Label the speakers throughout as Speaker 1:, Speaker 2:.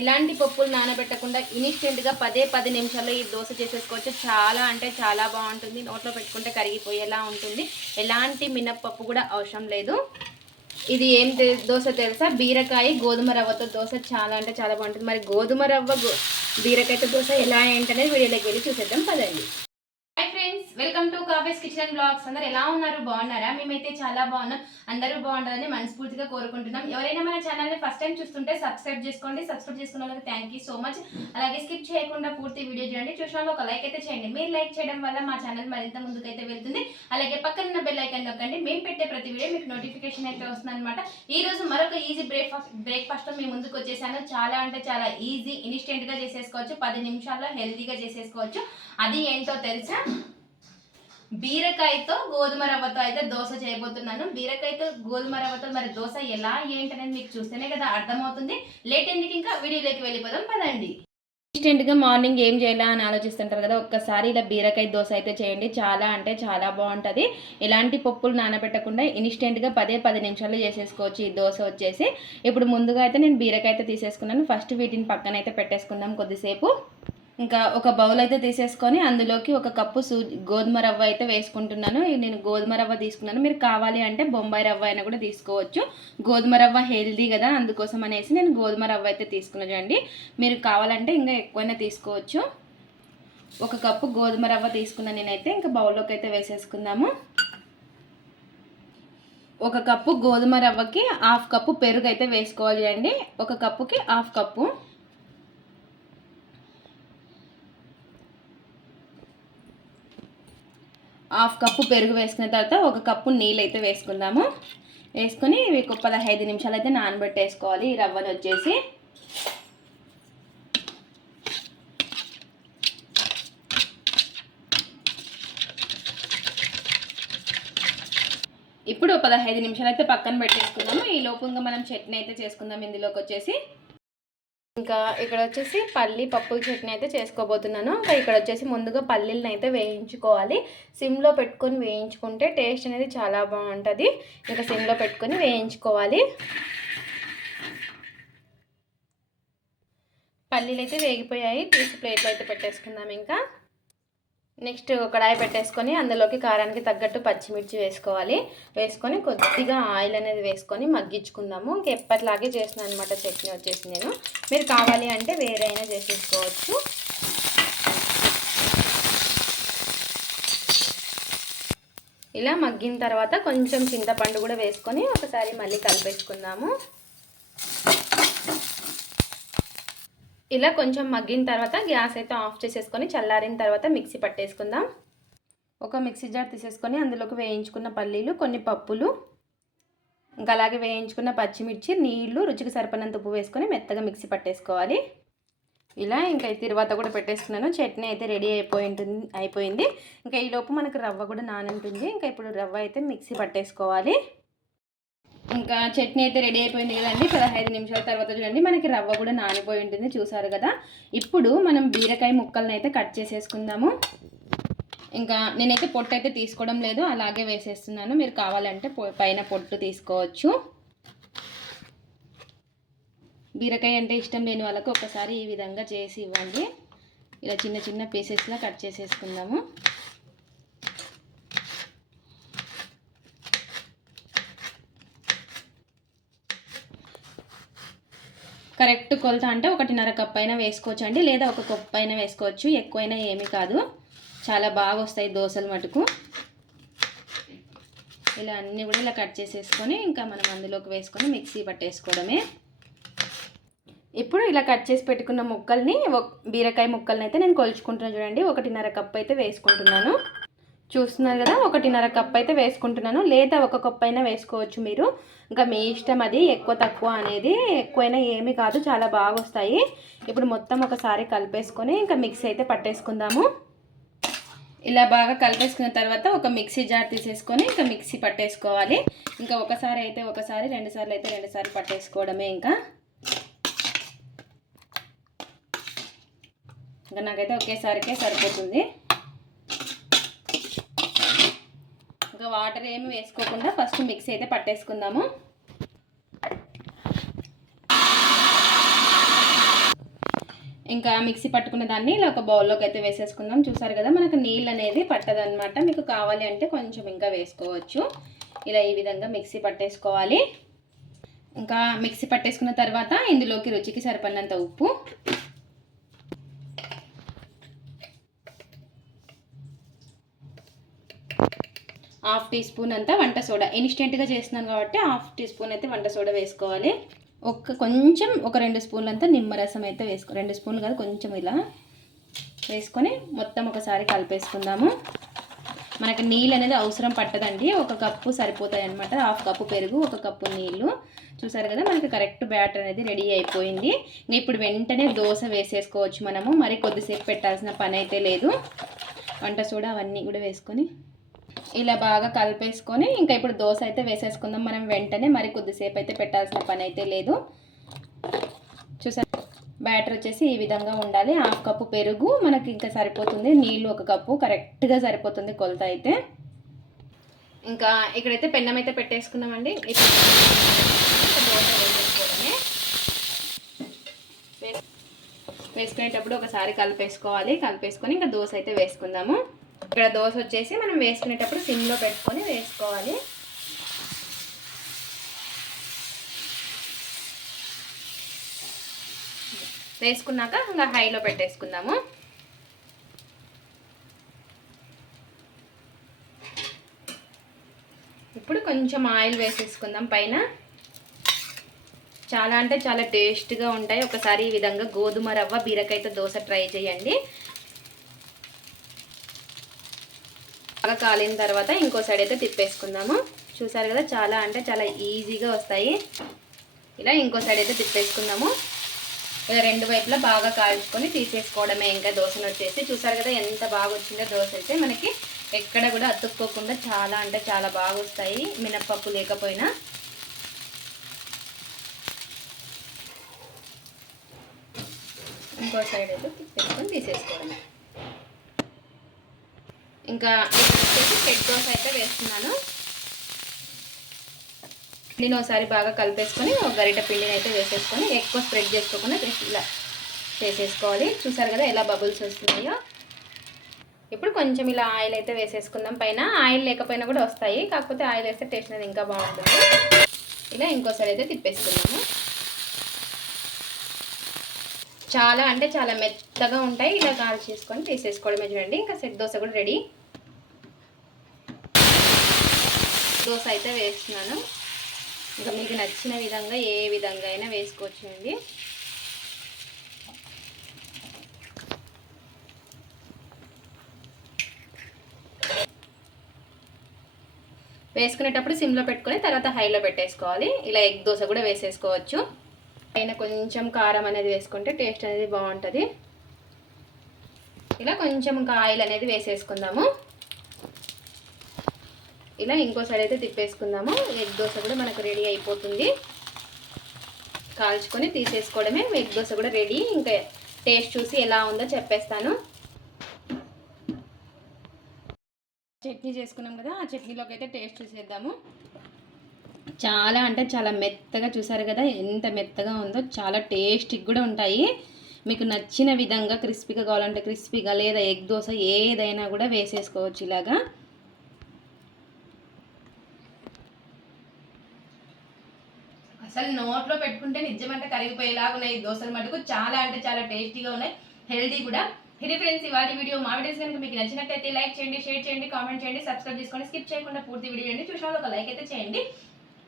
Speaker 1: ఇలాంటి పప్పులు నానబెట్టకుండా ఇన్స్టెంట్గా పదే పది నిమిషాల్లో ఈ దోశ చేసేసుకోవచ్చు. చాలా అంటే చాలా బాగుంటుంది. నోట్లో పెట్టుకుంటే కరిగిపోయేలా ఉంటుంది. ఎలాంటి మినప్పప్పు కూడా అవసరం లేదు. ఇది ఏం దోశ తెలుసా? బీరకాయ గోధుమ రవ్వతో దోశ చాలా అంటే చాలా బాగుంటుంది. మరి గోధుమ రవ్వ గో- బీరకాయతో దోశ ఎలా ఏంటనేది వీడియోలోకి వెళ్ళి చూసేద్దాం. పదండి. Welcome to coffees kitchen vlogs అందరు ఎలా ఉన్నారు? బాగున్నారా? మేమైతే చాలా బాగున్నాం. అందరూ బాగుండాలని మనస్ఫూర్తిగా కోరుకుంటున్నాం. ఎవరైనా మన ఛానల్ని ఫస్ట్ టైం చూస్తుంటే సబ్స్క్రైబ్ చేసుకోండి. సబ్స్క్రైబ్ చేసుకున్న వాళ్ళకి థ్యాంక్ యూ సో మచ్ అలాగే స్కిప్ చేయకుండా పూర్తి వీడియో చూడండి. చూసిన ఒక లైక్ అయితే చేయండి. మీరు లైక్ చేయడం వల్ల మా ఛానల్ మరింత ముందుకైతే వెళ్తుంది. అలాగే పక్కన ఉన్న బెల్ ఐకాన్ నొక్కండి. మేము పెట్టే ప్రతి వీడియో మీకు నోటిఫికేషన్ అయితే వస్తుంది అనమాట ఈ రోజు మరొక ఈజీ బ్రేక్ఫాస్ట్ బ్రేక్ఫాస్ట్ మీ ముందుకు వచ్చేసాను. చాలా అంటే చాలా ఈజీ ఇన్స్టెంట్గా చేసేసుకోవచ్చు. పది నిమిషాల్లో హెల్తీగా చేసేసుకోవచ్చు. అది ఏంటో తెలుసా? బీరకాయతో గోధుమ రవ్వతో అయితే దోశ చేయబోతున్నాను. బీరకాయతో గోధుమ రవ్వతో మరి దోశ ఎలా ఏంటనేది మీకు చూస్తేనే కదా అర్థమవుతుంది. లేట్ ఎందుకు ఇంకా వీడియోలోకి వెళ్ళిపోదాం పదండి. ఇన్స్టెంట్గా మార్నింగ్ ఏం చేయాలా అని ఆలోచిస్తుంటారు కదా ఒక్కసారి ఇలా బీరకాయ దోశ అయితే చేయండి. చాలా అంటే చాలా బాగుంటుంది. ఎలాంటి పప్పులు నానబెట్టకుండా ఇన్స్టెంట్గా పదే పది నిమిషాల్లో చేసేసుకోవచ్చు ఈ దోశ వచ్చేసి. ఇప్పుడు ముందుగా అయితే నేను బీరకాయ అయితే తీసేసుకున్నాను. ఫస్ట్ వీటిని పక్కన అయితే పెట్టేసుకుందాం కొద్దిసేపు. ఇంకా ఒక బౌల్ అయితే తీసేసుకొని అందులోకి ఒక కప్పు సూ గోధుమ రవ్వ అయితే వేసుకుంటున్నాను. నేను గోధుమ రవ్వ తీసుకున్నాను. మీరు కావాలి అంటే బొంబాయి రవ్వ అయినా కూడా తీసుకోవచ్చు. గోధుమ రవ్వ హెల్దీ కదా అందుకోసం అనేసి నేను గోధుమ రవ్వ అయితే తీసుకున్నాను చూడండి మీరు కావాలంటే ఇంకా ఎక్కువైనా తీసుకోవచ్చు. ఒక కప్పు గోధుమ రవ్వ తీసుకున్నాను నేనైతే. ఇంకా బౌల్లోకి అయితే వేసేసుకుందాము. ఒక కప్పు గోధుమ రవ్వకి హాఫ్ కప్పు పెరుగు అయితే వేసుకోవాలి అండి. ఒక కప్పుకి హాఫ్ కప్పు హాఫ్ కప్పు పెరుగు వేసుకున్న తర్వాత ఒక కప్పు నీళ్ళు అయితే వేసుకుందాము. వేసుకొని ఇవి ఒక పదహైదు నిమిషాలు అయితే నానబెట్టేసుకోవాలి. ఈ రవ్వను వచ్చేసి. ఇప్పుడు పదహైదు నిమిషాలు అయితే పక్కన పెట్టేసుకుందాము. ఈ లోపు ఇంకా మనం చట్నీ అయితే చేసుకుందాం. ఇందులోకి వచ్చేసి. ఇంకా ఇక్కడ వచ్చేసి పల్లి పప్పుల చట్నీ అయితే చేసుకోబోతున్నాను. ఇంకా ఇక్కడ వచ్చేసి ముందుగా పల్లీలను అయితే వేయించుకోవాలి. సిమ్లో పెట్టుకొని వేయించుకుంటే టేస్ట్ అనేది చాలా బాగుంటుంది. ఇంకా సిమ్లో పెట్టుకొని వేయించుకోవాలి. పల్లీలు అయితే వేగిపోయాయి. తీసి ప్లేట్లో అయితే పెట్టేసుకుందాం ఇంకా. నెక్స్ట్ కడాయి పెట్టేసుకొని అందులోకి కారానికి తగ్గట్టు పచ్చిమిర్చి వేసుకోవాలి. వేసుకొని కొద్దిగా ఆయిల్ అనేది వేసుకొని మగ్గించుకుందాము. ఇంక ఎప్పటిలాగే చేసిన అనమాట చట్నీ వచ్చేసి నేను. మీరు కావాలి అంటే వేరే చేసేసుకోవచ్చు. ఇలా మగ్గిన తర్వాత కొంచెం చింతపండు కూడా వేసుకొని ఒకసారి మళ్ళీ కలిపేసుకుందాము. ఇలా కొంచెం మగ్గిన తర్వాత గ్యాస్ అయితే ఆఫ్ చేసేసుకొని చల్లారిన తర్వాత మిక్సీ పట్టేసుకుందాం. ఒక మిక్సీ జార్ తీసేసుకొని అందులోకి వేయించుకున్న పల్లీలు కొన్ని పప్పులు ఇంకా అలాగే వేయించుకున్న పచ్చిమిర్చి నీళ్ళు రుచికి సరిపడినంత ఉప్పు వేసుకొని మెత్తగా మిక్సీ పట్టేసుకోవాలి. ఇలా ఇంకా తర్వాత కూడా పెట్టేసుకున్నాను. చట్నీ అయితే రెడీ అయిపోయి ఉంటుంది అయిపోయింది. ఇంకా ఈలోపు మనకు రవ్వ కూడా నానుంటుంది. ఇంకా ఇప్పుడు రవ్వ అయితే మిక్సీ పట్టేసుకోవాలి. ఇంకా చట్నీ అయితే రెడీ అయిపోయింది కదండి. పదహైదు నిమిషాల తర్వాత చూడండి మనకి రవ్వ కూడా నానిపోయి ఉంటుంది చూసారు కదా. ఇప్పుడు మనం బీరకాయ ముక్కలను అయితే కట్ చేసేసుకుందాము. ఇంకా నేనైతే పొట్టు అయితే తీసుకోవడం లేదు అలాగే వేసేస్తున్నాను. మీరు కావాలంటే పొ- పైన పొట్టు తీసుకోవచ్చు. బీరకాయ అంటే ఇష్టం లేని వాళ్ళకు ఒకసారి ఈ విధంగా చేసి ఇవ్వండి. ఇలా చిన్న చిన్న పీసెస్లా కట్ చేసేసుకుందాము. కరెక్ట్ కొలత అంటే ఒకటిన్నర కప్ అయినా వేసుకోవచ్చు అండి లేదా ఒక కప్ అయినా వేసుకోవచ్చు. ఎక్కువైనా ఏమీ కాదు. చాలా బాగా వస్తాయి దోశలు మటుకు. ఇలా అన్నీ కూడా ఇలా కట్ చేసేసుకొని ఇంకా మనం అందులోకి వేసుకొని మిక్సీ పట్టేసుకోవడమే. ఇప్పుడు ఇలా కట్ చేసి పెట్టుకున్న ముక్కల్ని బీరకాయ ముక్కల్ని అయితే నేను కొలుచుకుంటున్నాను చూడండి. ఒకటిన్నర కప్ అయితే వేసుకుంటున్నాను. చూస్తున్నారు కదా ఒకటిన్నర కప్ అయితే వేసుకుంటున్నాను. లేదా ఒక కప్ అయినా వేసుకోవచ్చు మీరు. ఇంకా మీ ఇష్టం అది ఎక్కువ తక్కువ అనేది ఎక్కువైనా ఏమీ కాదు చాలా బాగా వస్తాయి. ఇప్పుడు మొత్తం ఒకసారి కలిపేసుకొని ఇంకా మిక్సీ అయితే పట్టేసుకుందాము. ఇలా బాగా కలిపేసుకున్న తర్వాత ఒక మిక్సీ జార్ తీసేసుకొని ఇంకా మిక్సీ పట్టేసుకోవాలి. ఇంకా ఒకసారి అయితే ఒకసారి రెండుసార్లు అయితే రెండుసార్లు పట్టేసుకోవడమే ఇంకా. ఇంకా నాకైతే ఒకేసారికే సరిపోతుంది. ఇంకా వాటర్ ఏమి వేసుకోకుండా ఫస్ట్ మిక్సీ అయితే పట్టేసుకుందాము. ఇంకా మిక్సీ పట్టుకున్న దాన్ని ఇలా ఒక బౌల్లోకి అయితే వేసేసుకుందాం. చూసారు కదా మనకు నీళ్ళు అనేది పట్టదనమాట మీకు కావాలి అంటే కొంచెం ఇంకా వేసుకోవచ్చు. ఇలా ఈ విధంగా మిక్సీ పట్టేసుకోవాలి. ఇంకా మిక్సీ పట్టేసుకున్న తర్వాత ఇందులోకి రుచికి సరిపడినంత ఉప్పు హాఫ్ టీ స్పూన్ అంతా వంట సోడా. ఇన్స్టెంట్గా చేస్తున్నాను కాబట్టి హాఫ్ టీ స్పూన్ అయితే వంట సోడా వేసుకోవాలి. ఒక కొంచెం ఒక రెండు స్పూన్లు అంతా నిమ్మరసం అయితే వేసుకో రెండు స్పూన్లు కాదు కొంచెం ఇలా వేసుకొని మొత్తం ఒకసారి కలిపేసుకుందాము. మనకి నీళ్ళు అనేది అవసరం పట్టదండి. ఒక కప్పు సరిపోతాయి అనమాట హాఫ్ కప్పు పెరుగు ఒక కప్పు నీళ్ళు. చూసారు కదా మనకి కరెక్ట్ బ్యాటర్ అనేది రెడీ అయిపోయింది. ఇంకా ఇప్పుడు వెంటనే దోశ వేసేసుకోవచ్చు మనము. మరి కొద్దిసేపు పెట్టాల్సిన పని అయితే లేదు. వంట సోడా అవన్నీ కూడా వేసుకొని ఇలా బాగా కలిపేసుకొని ఇంకా ఇప్పుడు దోశ అయితే వేసేసుకుందాం. మనం వెంటనే మరి కొద్దిసేపు అయితే పెట్టాల్సిన పని అయితే లేదు. చూసారు బ్యాటర్ వచ్చేసి ఈ విధంగా ఉండాలి. హాఫ్ కప్పు పెరుగు మనకి ఇంకా సరిపోతుంది. నీళ్ళు ఒక కప్పు కరెక్ట్గా సరిపోతుంది కొలత అయితే. ఇంకా ఇక్కడైతే పెన్నం అయితే పెట్టేసుకున్నామండి వేసుకునేటప్పుడు ఒకసారి కలిపేసుకోవాలి. కలిపేసుకొని ఇంకా దోశ అయితే వేసుకుందాము. ఇక్కడ దోశ వచ్చేసి మనం వేసుకునేటప్పుడు సిమ్లో పెట్టుకొని వేసుకోవాలి. వేసుకున్నాక ఇంకా హైలో పెట్టేసుకుందాము. ఇప్పుడు కొంచెం ఆయిల్ వేసేసుకుందాం పైన. చాలా అంటే చాలా టేస్ట్గా ఉంటాయి. ఒకసారి ఈ విధంగా గోధుమ రవ్వ బీరకాయతో దోశ ట్రై చేయండి. బాగా కాలిన తర్వాత ఇంకో సైడ్ అయితే తిప్పేసుకుందాము. చూసారు కదా చాలా అంటే చాలా ఈజీగా వస్తాయి. ఇలా ఇంకో సైడ్ అయితే తిప్పేసుకుందాము. ఇలా రెండు వైపులా బాగా కాల్చుకొని తీసేసుకోవడమే. ఇంకా దోశను వచ్చేసి చూసారు కదా ఎంత బాగా వచ్చిందో దోశ అయితే మనకి ఎక్కడ కూడా అతుక్కోకుండా చాలా అంటే చాలా బాగా వస్తాయి. మినప్పప్పు లేకపోయినా. ఇంకో సైడ్ అయితే తిప్పేసుకొని తీసేసుకోవడమే. ఇంకా ఇక్కడ వచ్చేసి పెట్ దోశ అయితే వేస్తున్నాను. నేను ఒకసారి బాగా కలిపేసుకొని ఒక గరిట పిండిని అయితే వేసేసుకొని ఎక్కువ స్ప్రెడ్ చేసుకోకుండా ఇలా చేసేసుకోవాలి. చూసారు కదా ఎలా బబుల్స్ వస్తున్నాయో? ఇప్పుడు కొంచెం ఇలా ఆయిల్ అయితే వేసేసుకుందాం. పైన ఆయిల్ లేకపోయినా కూడా వస్తాయి. కాకపోతే ఆయిల్ వేస్తే టేస్ట్ అనేది ఇంకా బాగుంటుంది. ఇలా ఇంకోసారి అయితే తిప్పేసుకున్నాము చాలా అంటే చాలా మెత్తగా ఉంటాయి. ఇలా కాల్ చేసుకొని తీసేసుకోవడమే చూడండి. ఇంకా సెట్ దోశ కూడా రెడీ దోశ అయితే వేస్తున్నాను. ఇంకా మీకు నచ్చిన విధంగా ఏ విధంగా అయినా వేసుకోవచ్చు అండి వేసుకునేటప్పుడు సిమ్లో పెట్టుకొని తర్వాత హైలో పెట్టేసుకోవాలి. ఇలా ఎగ్ దోశ కూడా వేసేసుకోవచ్చు. పైన కొంచెం కారం అనేది వేసుకుంటే టేస్ట్ అనేది బాగుంటుంది. ఇలా కొంచెం ఆయిల్ అనేది వేసేసుకుందాము. ఇలా ఇంకో సైడ్ అయితే తిప్పేసుకుందాము. ఎగ్ దోశ కూడా మనకు రెడీ అయిపోతుంది. కాల్చుకొని తీసేసుకోవడమే. ఎగ్ దోశ కూడా రెడీ ఇంకా టేస్ట్ చూసి ఎలా ఉందో చెప్పేస్తాను. చట్నీ చేసుకున్నాం కదా ఆ చట్నీలోకి అయితే టేస్ట్ చూసేద్దాము. చాలా అంటే చాలా మెత్తగా చూసారు కదా ఎంత మెత్తగా ఉందో చాలా టేస్టీగా కూడా ఉంటాయి. మీకు నచ్చిన విధంగా క్రిస్పీగా కావాలంటే క్రిస్పీగా లేదా ఎగ్ దోశ ఏదైనా కూడా వేసేసుకోవచ్చు ఇలాగా. అసలు నోట్లో పెట్టుకుంటే నిజమంటే కరిగిపోయేలాగా ఉన్నాయి. దోశలు మటుకు చాలా అంటే చాలా టేస్టీగా ఉన్నాయి. హెల్దీ కూడా. ఇది ఫ్రెండ్స్ ఇవాళ వీడియో మా వీడియోస్ కనుక మీకు నచ్చినట్టయితే లైక్ చేయండి షేర్ చేయండి కామెంట్ చేయండి సబ్స్క్రైబ్ చేసుకోండి స్కిప్ చేయకుండా పూర్తి వీడియో చేయండి చూసిన ఒక లైక్ అయితే చేయండి.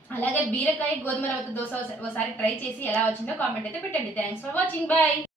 Speaker 1: అలాగే బీరకాయ గోధుమ రవ్వతో దోశ ఒకసారి ట్రై చేసి ఎలా వచ్చిందో కామెంట్ అయితే పెట్టండి. Thanks for watching. బాయ్.